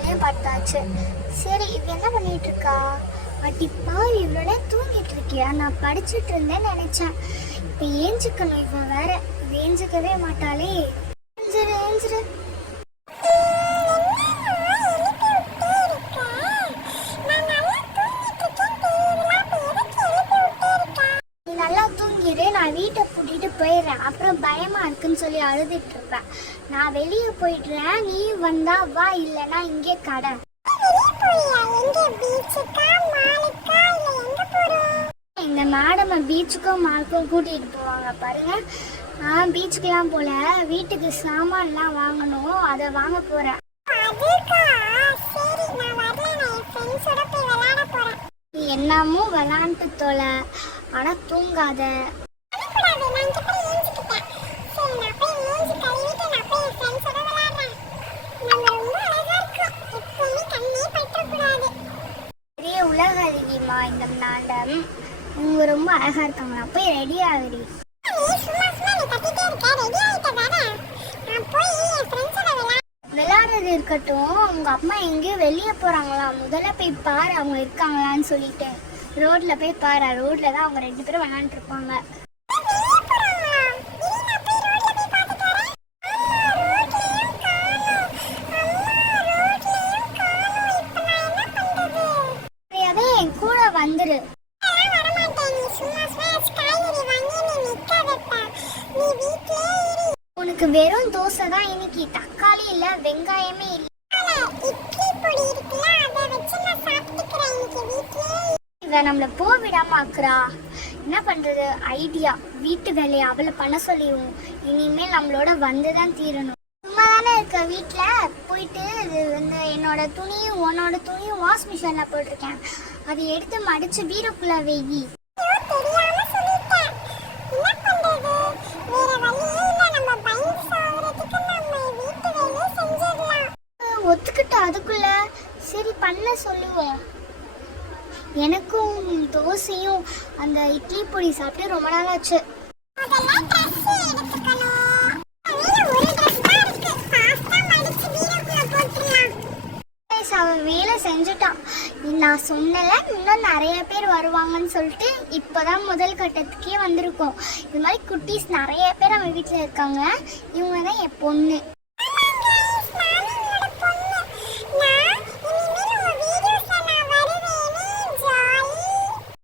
வேலையும் பார்த்தாச்சு. சரி இவ என்ன பண்ணிட்டு இருக்கா? அடிப்பா இவளோட தூங்கிட்டு இருக்கியா? நான் படிச்சுட்டு இருந்தேன்னு நினைச்சேன். இப்போ ஏஞ்சிக்கணும். இவன் வேற ஏஞ்சிக்கவே மாட்டாளே. ஏஞ்சிரு ஏஞ்சிரு. நான் வீட்டை கூட்டிட்டு போயிடுறேன். அப்புறம் பயமா இருக்குன்னு சொல்லி அழுதுட்டு இருப்பேன். நான் வெளியே போயிடுறேன், நீ வந்தா வா, இல்லைன்னா இங்கே கடை. இந்த மேடம் பீச்சுக்கும் மாலுக்கும் கூட்டிட்டு போவாங்க பாருங்க. பீச்சுக்கெல்லாம் போல, வீட்டுக்கு சாமான்லாம் வாங்கணும், அதை வாங்க போறேன். நீ என்னமோ விளாண்டு தொலை, ஆனா தூங்காத. பெரிய உலக அறிவிமா இந்த நாடம். இவங்க ரொம்ப அழகா இருக்காங்க. நான் போய் ரெடி ஆகுறி. விளையாடுறது இருக்கட்டும், உங்க அம்மா எங்கேயும் வெளியே போறாங்களா? முதல்ல போய் பாரு அவங்க இருக்காங்களான்னு சொல்லிட்டு. ரோட்ல போய் பாரு, ரோட்ல தான் அவங்க 2 பேரும் விளையாண்டு இருப்பாங்க. கூட வந்துரு. உனக்கு வெறும் தோசை தான் இன்னைக்கு, தக்காளி இல்ல, வெங்காயமே இல்ல. இவ நம்மள போ விடாம ஆக்குறா. என்ன பண்றது? ஐடியா, வீட்டு வேலையை அவளை பண்ண சொல்லிடுவோம். இனிமேல் நம்மளோட வந்துதான் தீரணும். சும்மா தானே இருக்க வீட்டுல, போயிட்டு என்னோட துணியும் உன்னோட துணியும் வாஷ் மிஷின்ல போட்டிருக்கேன், அதை எடுத்து மடிச்சு பீரோக்குள்ள வெயி. ஒத்துக்கிட்ட அதுக்குள்ள சரி பண்ண சொல்லுவோம். எனக்கும் தோசையும் அந்த இட்லி பொடி சாப்பிட்டு ரொம்ப நாள் ஆச்சு. அவன் வேலை செஞ்சுட்டான். நான் சொன்னல இன்னும் நிறைய பேர் வருவாங்கன்னு சொல்லிட்டு இப்போதான் முதல் கட்டத்துக்கே வந்திருக்கோம். இது மாதிரி குட்டீஸ் நிறைய பேர் அவன் வீட்டில் இருக்காங்க. இவங்க தான் என் பொண்ணு.